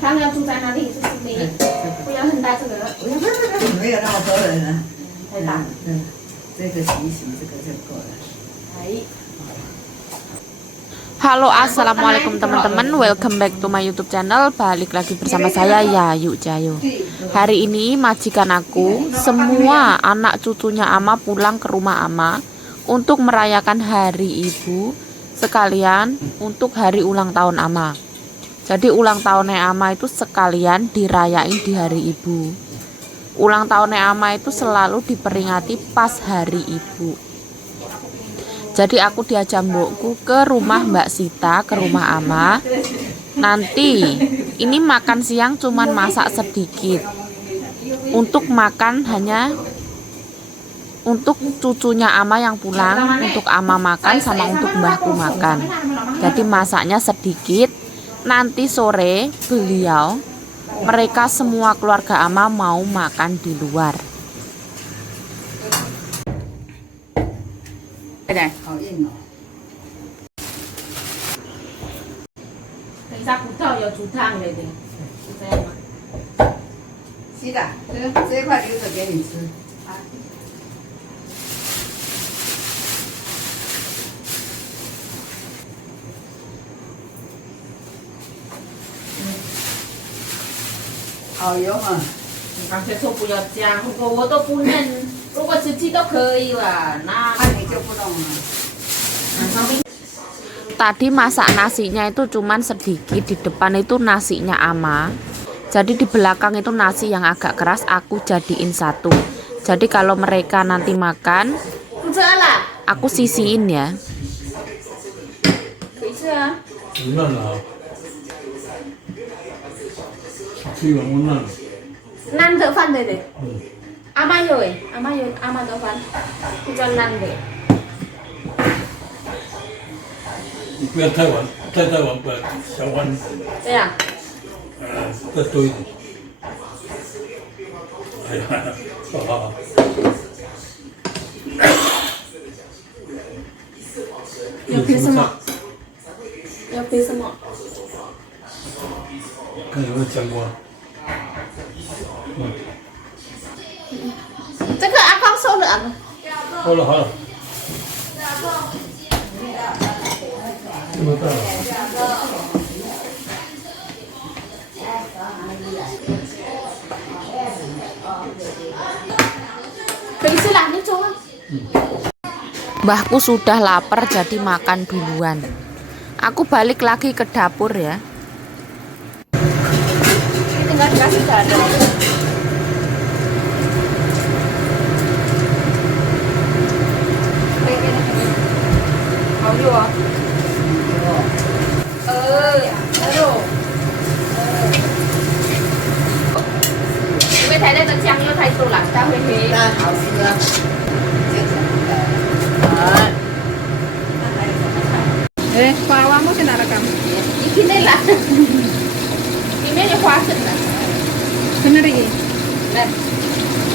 他们要住在哪里？就是不要很大这个，没有那么多人啊。太大。这个洗一洗，这个就够了。Halo, assalamualaikum teman-teman. Welcome back to my YouTube channel. Balik lagi bersama saya Yayu Jayo. Hari ini majikan aku, semua anak cucunya Ama pulang ke rumah Ama untuk merayakan hari ibu, sekalian untuk hari ulang tahun Ama. Jadi ulang tahunnya Ama itu sekalian dirayain di hari ibu. Ulang tahunnya Ama itu selalu diperingati pas hari ibu. Jadi aku diajak mbokku ke rumah Mbak Sita, ke rumah Ama. Nanti ini makan siang cuman masak sedikit. Untuk makan hanya untuk cucunya Ama yang pulang, untuk Ama makan sama untuk mbahku makan. Jadi masaknya sedikit. Nanti sore mereka semua keluarga Ama mau makan di luar. 好硬哦。等一下骨头有煮汤的，是这样吗？是的，这一块留着给你吃。好油嘛。干脆说不要加，我都不嫩，如果吃鸡都可以了，那你就不弄了。Tadi masak nasinya itu cuman sedikit, di depan itu nasinya Ama. Jadi di belakang itu nasi yang agak keras aku jadiin satu. Jadi kalau mereka nanti makan, aku sisiin ya. Nan đỡ phần đây đấy. Ama rồi, ama đỡ phần. Thì cho nan để. 你不要太晚，太晚把小碗。这样。再多一点。哎呀，好。要配什么？要配什么？看有没有姜瓜。这个阿公收了啊。好了好了。这么大。Mbahku sudah lapar jadi makan duluan. Aku balik lagi ke dapur ya. Tinggal dikasih garam. Mau juga. Aduh. 因为它那个酱又太多了，它会黑。那好吃啊。花花目前拿了干嘛？你听那了，里面有花生的。Bener ini. Nah,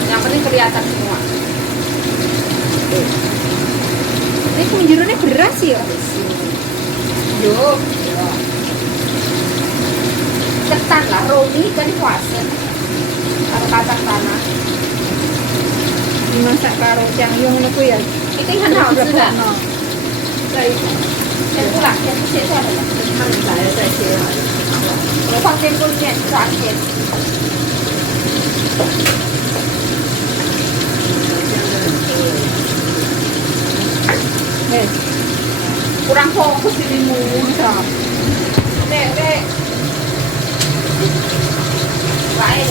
yang penting kelihatan semua. Ini penjeruknya beras ya? Yo. Ketan lah, roti dan花生. Karo kacang tanah. Dimasak karo jangyong itu ya. Itu kan 好吃的。对。先不啦，先不切下来了，等他们来了再切。我放煎锅里面炸煎。kurang fokus dirimu, bisa. Dek. Baik.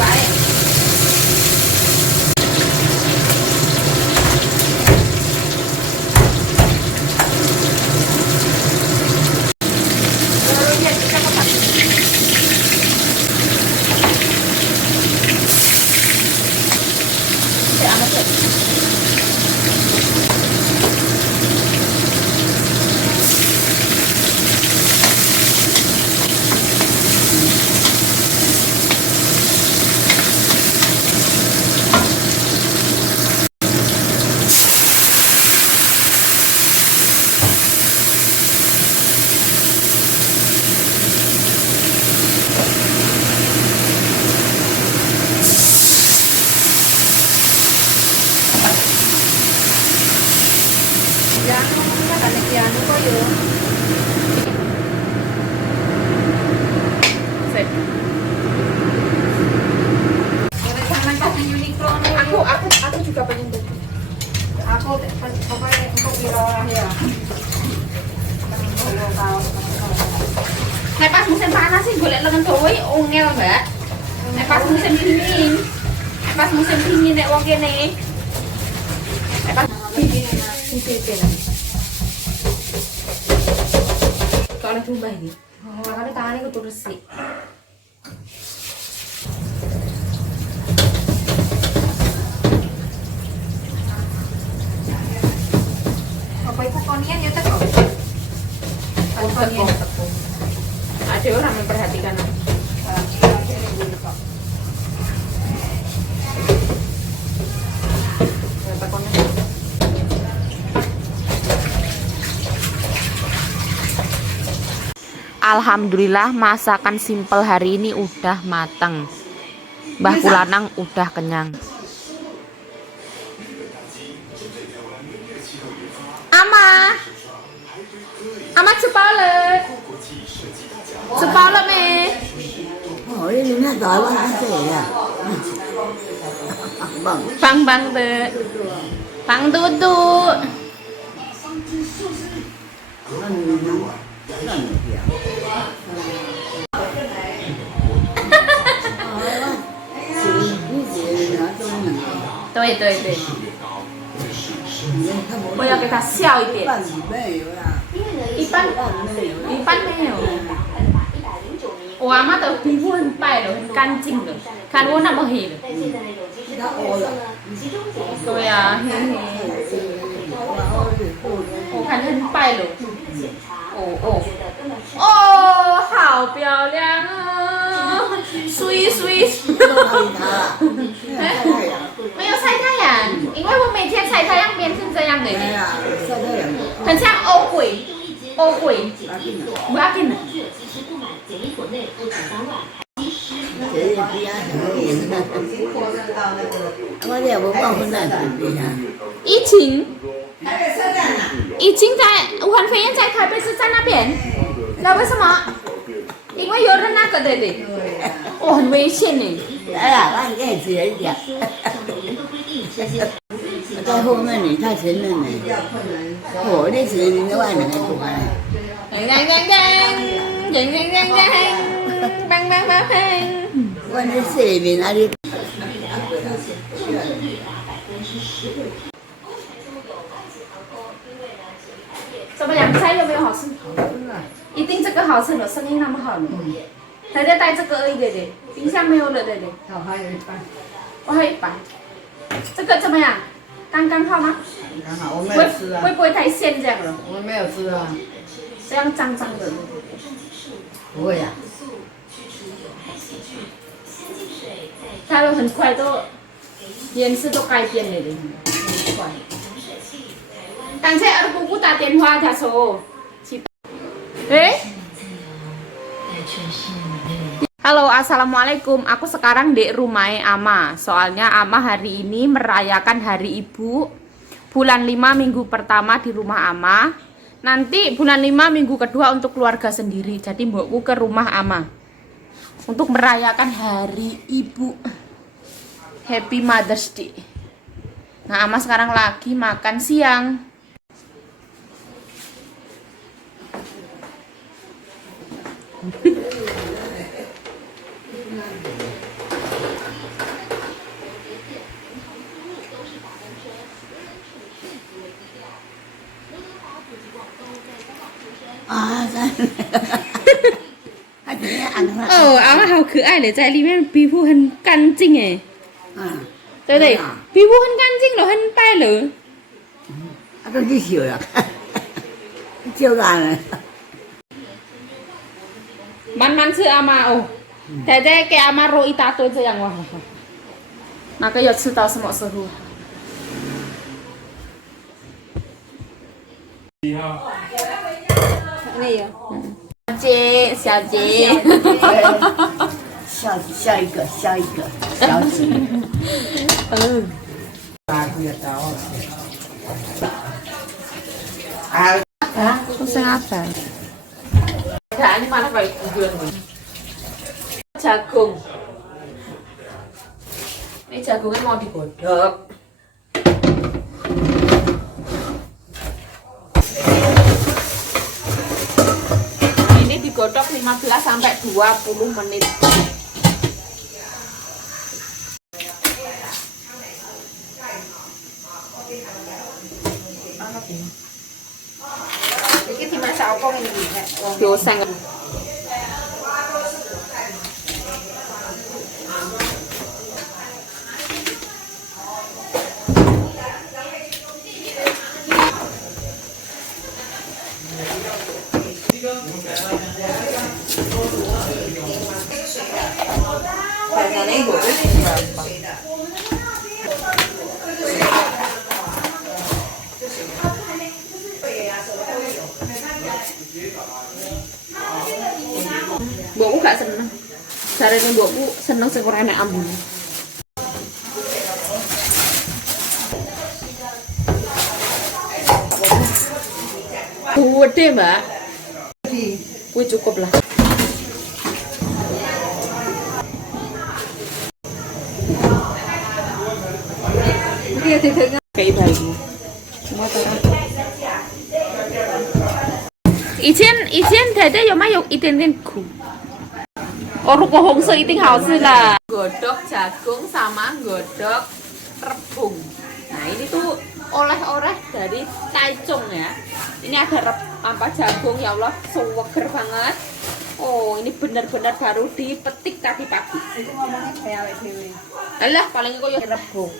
kuwi ungel, Mbak. Nek pas musim dingin. Pas musim dingin nek wong kene. Nek pas dingin. Kalau coba ini. Makanya tangannya kudu resik. Apa itu konian ya teko? Konian teko. Ada orang memperhatikan. Alhamdulillah masakan simpel hari ini udah mateng. Mbah Pulanang udah kenyang. Ama cepalet. Cepalet me. Oh, ini nak tahu apa ya? Bang. Bang te. Bang tutu.对，我要给他笑一点。一般没有。我阿妈的皮肤很白了，很干净了，看我那么黑了。对呀，我看很白了。哦，好漂亮哦，水。没有晒太阳，因为我每天晒太阳变成这样的，很像欧鬼。不要紧的。疫情在武汉肺炎在台北市在那边，那为什么？因为有人那个的，哦，很危险呢。哎呀，那你也直一点。在后面你太前面了，我那时你在外面还多呢。我那视频那里。怎么样？菜有没有好吃？一定这个好吃的，生意那么好呢。他在带这个而已的，冰箱没有了的。好，还有一半。我还有一半。这个怎么样？刚刚好吗？刚好，我没有吃啊。会不会太咸这样了？我没有吃啊。这样脏脏的。不会呀。它都很快都颜色都改变了的，很快。刚才二姑姑打电话，她说，Halo, assalamualaikum. Aku sekarang di rumah Ama. Soalnya Ama hari ini merayakan Hari Ibu. Bulan 5 minggu pertama di rumah Ama. Nanti bulan 5 minggu kedua untuk keluarga sendiri. Jadi mbokku ke rumah Ama untuk merayakan Hari Ibu. Happy Mother's Day. Nah, Ama sekarang lagi makan siang.哦，阿妈好可爱的，在里面皮肤很干净哎。对不对？皮肤很干净了，很白了。都去洗了，就烂了。慢慢吃阿妈哦，姐姐给阿妈揉一大堆这样哇，那个要吃到什么时候？没有。小姐，下一个，小姐。Pusing apa? Ini mana baik tujuan? Jagung. Ini jagungnya mau digodok. Ini digodok nih. 15 sampai 20 menit. Iki dimasak apa ngene iki? Dioseng. Mbokku gak seneng. Jarene mbokku seneng sing ora enek ambune. Gede, Mbak. Kuwi cukup lah. Iki didek Kayak bayimu. Ijen dada yo mah yo iten ku. Orang pohong se iting house lah. Godok jagung sama godok rebung. Nah ini tuh oleh-oleh dari Taichung ya. Ini ada jagung ya Allah, seger banget. Oh ini benar-benar baru dipetik tadi pagi. itu ngomongnya kayak dhewe. Alah paling kok ya rebung.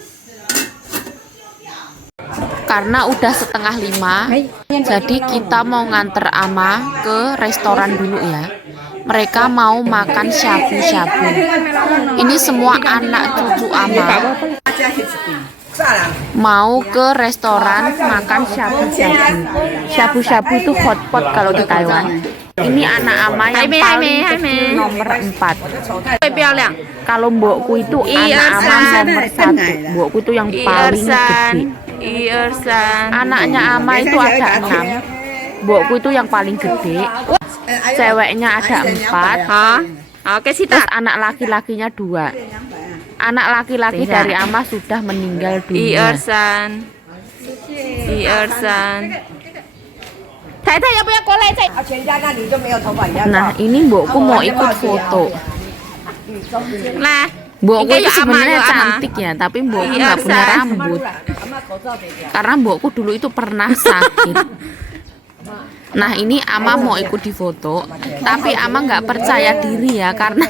Karena udah 4:30, jadi kita mau nganter Ama ke restoran dulu ya. Mereka mau makan shabu-shabu. Ini semua anak cucu Ama mau ke restoran makan shabu-shabu. Shabu-shabu itu hotpot kalau di Taiwan. Ini anak Ama yang paling kecil nomor 4. Kalau mbokku itu anak Ama nomor 1. Mbokku itu yang paling gede. Anaknya Ama itu ada 6. Mbokku itu yang paling gede. Ceweknya ada 4. Oke sih. Terus anak laki-lakinya 2. Anak laki-laki dari Ama sudah meninggal dunia. Nah ini mbokku mau ikut foto. Nah mbokku itu sebenarnya cantik ya, tapi mbokku nggak punya rambut. Karena mbokku dulu itu pernah sakit. Nah ini Ama mau ikut di foto, tapi Ama nggak percaya diri ya karena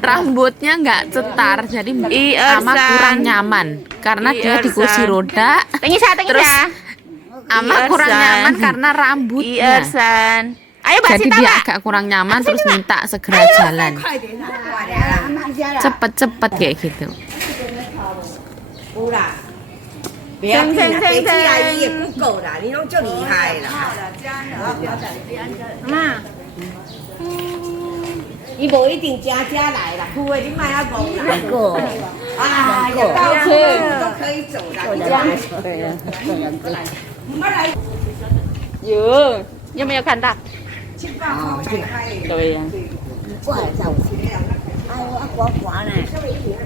rambutnya nggak cetar, jadi Ama kurang nyaman karena dia di kursi roda. Terus Ama kurang nyaman karena rambutnya. Jadi dia agak kurang nyaman terus minta segera jalan. Cepet-cepet kayak gitu. 不要紧啦，飞机来伊也不够啦，你拢就厉害啦。妈，伊无一定家家来啦，苦的你卖啊无啦。够，啊，要到处都可以走啦，你这样。对了，有，有没有看到？哦，这个对呀。怪造型，哎呦，滑滑呢，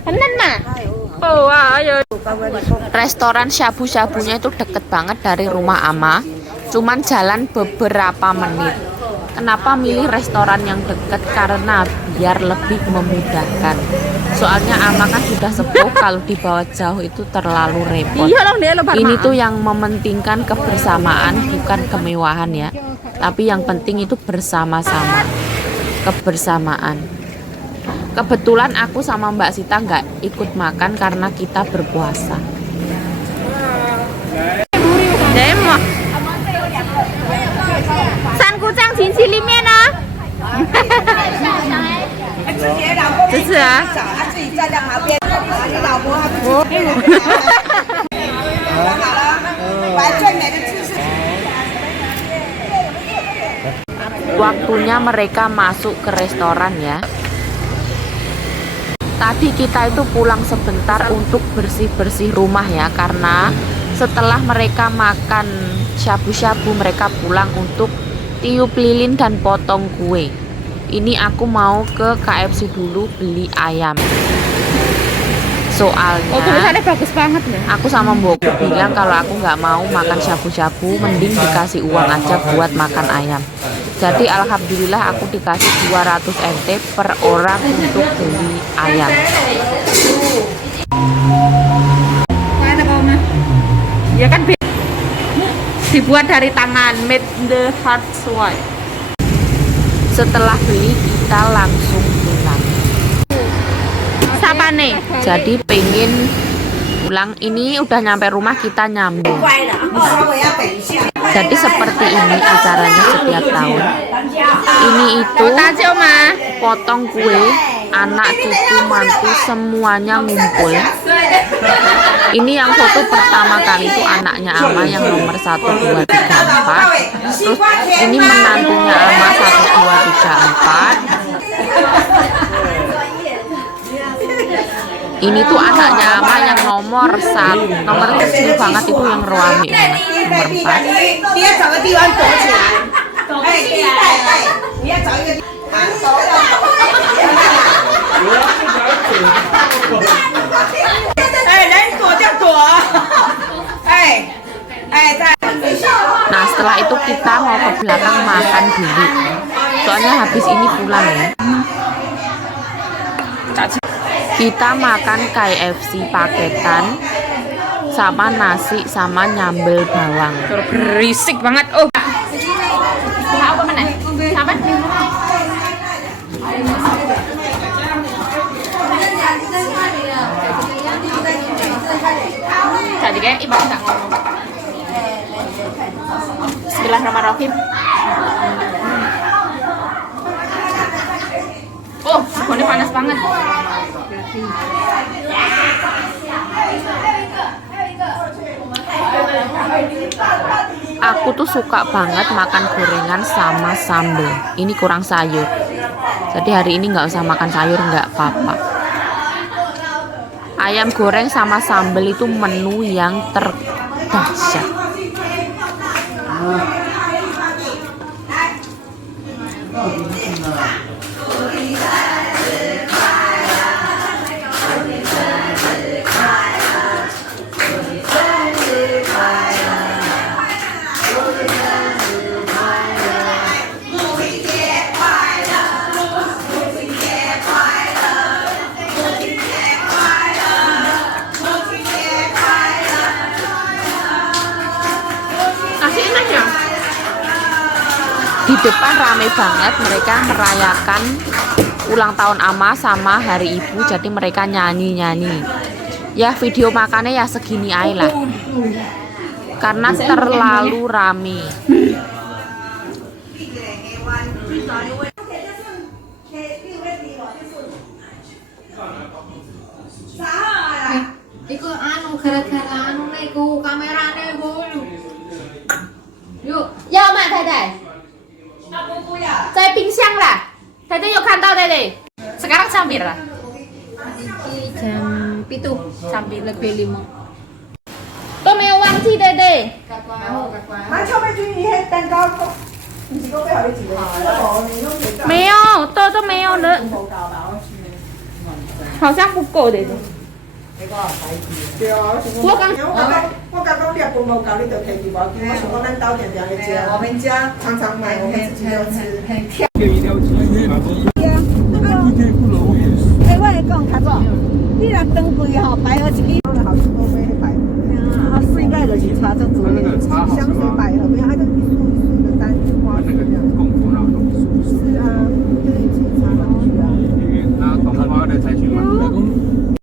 Tenan mah. 哎呦， Oh, ayo. Restoran shabu-shabunya itu deket banget dari rumah Ama. Cuman jalan beberapa menit. Kenapa milih restoran yang deket? Karena biar lebih memudahkan. Soalnya Ama kan sudah sepuh, kalau dibawa jauh itu terlalu repot. Ini tuh yang mementingkan kebersamaan, bukan kemewahan ya. Tapi yang penting itu bersama-sama. Kebersamaan. Kebetulan aku sama Mbak Sita nggak ikut makan karena kita berpuasa. Demo. San kucang cincin limen ah. 这是啊。自己站在旁边，你老婆还不好了，把最美的姿势。 Waktunya mereka masuk ke restoran ya. Tadi kita itu pulang sebentar untuk bersih-bersih rumah ya, karena setelah mereka makan shabu-shabu mereka pulang untuk tiup lilin dan potong kue. Ini aku mau ke KFC dulu beli ayam. Soalnya tulisannya bagus banget ya. aku sama mbokku bilang kalau aku nggak mau makan shabu-shabu, mending dikasih uang aja buat makan ayam. Jadi alhamdulillah aku dikasih 200 NT per orang untuk beli ayam. Mana kau mah? Ya kan dibuat dari tangan, made the heart way. Setelah beli kita langsung pulang. Siapa nih? Jadi pengen pulang, ini udah nyampe rumah kita nyambung. 乖的，稍微要等一下。 Jadi seperti ini acaranya setiap tahun. Ini itu potong kue, anak cucu mantu semuanya ngumpul. Ini yang foto pertama kali itu anaknya Ama yang nomor 1, 2, 3, 4. Terus ini menantunya Ama 1, 2, 3, 4. Ini tuh anaknya Ama yang nomor 1, nomor kecil banget itu yang roami banget, nomor 4. 你要找个地方躲起来。哎，第一代，哎，你要找一个地方躲的。哎，能躲就躲。哎，哎，在。 Nah setelah itu kita mau ke belakang makan dulu. Soalnya habis ini pulang ya. Kita makan KFC paketan sama nasi sama nyambel bawang. Berisik banget. Oh. Apa mana? Apa? Jadi kayak ibu nggak ngomong. Bismillahirrahmanirrahim. Oh, ini panas banget. Aku tuh suka banget makan gorengan sama sambal. Ini kurang sayur. Jadi hari ini nggak usah makan sayur, nggak apa-apa. Ayam goreng sama sambal itu menu yang terdahsyat. Di depan rame banget, mereka merayakan ulang tahun Ama sama hari ibu, jadi mereka nyanyi-nyanyi. Ya video makannya ya segini aja lah, karena terlalu rame. Iku anu gara-gara anu niku kamerane iku. Yuk, ya Mak Dede. 在冰箱啦，Dede有看到Dede. Sekarang sambil lah. Jam 7 sampai lebih 5. 都没有忘记Dede. 买臭美君，伊迄蛋糕，不是讲要互你一个，没有，都没有了，好像不够Dede。对啊，我刚讲你也分无够，你就摕去无要紧。我想讲咱兜定定咧食，我们家常常买，我们自己都吃。我会讲较早，你若当柜吼摆好一支，好吃多杯白，啊，水摆就是炒做煮的，香水百合，没有，它就